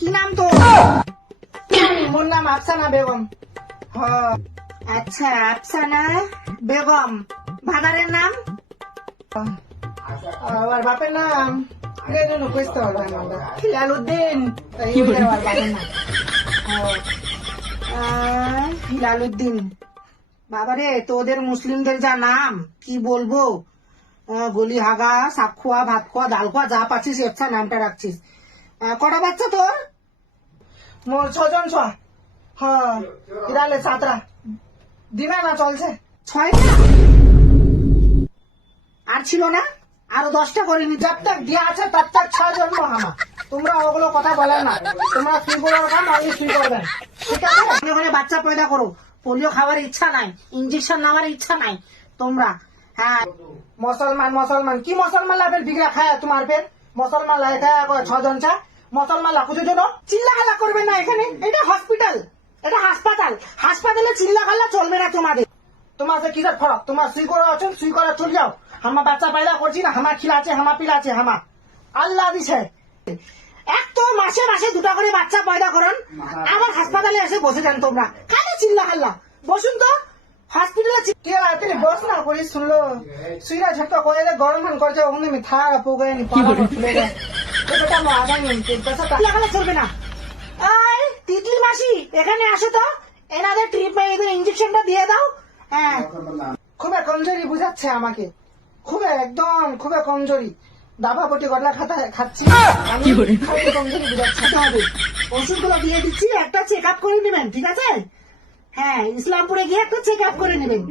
কি নাম তো? মোর নাম আফসানা বেগম। আচ্ছা, আফসানা বেগম। ভাদারের নাম? আর বাপের নাম হিলালুদ্দিন। হিলালুদ্দিন। বাবারে, তোদের মুসলিমদের যা নাম কি বলবো। গলি হাগা, শাক খোয়া, ভাত খোয়া, ডাল খোয়া, যা পাচ্ছিস একটা নামটা রাখছিস। কটা বাচ্চা তোর? মোর 6 জন ছোয়া। হ্যাঁ, ইরালে 7টা দিনা না চলছে 6টা। আর ছিল না? আরো 10টা করিনি। জব তক দিয়া আছে তব তক 6 জন্ম হামা। তোমরা ওগুলো কথা বলে না। তোমরা ফ্রি করার কাম আগে ফ্রি করবেন, ঠিক আছে? ওখানে বাচ্চা পয়দা করো। পোলিও খাওয়ার ইচ্ছা নাই, ইঞ্জেকশন নেওয়ার ইচ্ছা নাই তোমরা। হ্যাঁ, মুসলমান মুসলমান কি মুসলমান লাভের বিগড়া খায় তোমার পেট? মুসলমান লাগে খায় 6 জন চা। মুসলমান লাখুদের জন্য চিল্লা খাল্লা করবে না এখানে। এটা হসপিটাল, এটা হাসপাতাল। হাসপাতালে চিল্লা খাল্লা চলবে না তোমাদের। তোমার যে কিসের ফরক? তোমার সুই করা আছেন, সুই করা চলে যাও। হামা বাচ্চা পয়দা করছি না, হামা খিলাছে, হামা পিলাছে, হামা আল্লাহ দিছে। এক তো মাসে মাসে 2টা করে বাচ্চা পয়দা করেন, আবার হাসপাতালে এসে বসে যান তোমরা। কালে চিল্লা খাল্লা বসুন তো হসপিটালে। বস না করি শুনলো সুইরা ঝটকা করে গরম ধান করছে, ওখানে মিঠা পোগে চলবে না। তিতলি মাসি এখানে আসো তো, এনাদের ট্রিটমেন্ট ইঞ্জেকশনটা দিয়ে দাও। হ্যাঁ, খুবই কমজোরি বুঝাচ্ছে আমাকে, একদম খুবই কমজোরি। দাবা বটি গলা খাচ্ছি, কমজোরি বুঝাচ্ছে। ওষুধগুলো দিয়ে দিচ্ছি, একটা চেক আপ করে নেবেন, ঠিক আছে? হ্যাঁ, ইসলামপুরে গিয়ে একটা চেক আপ করে নেবেন।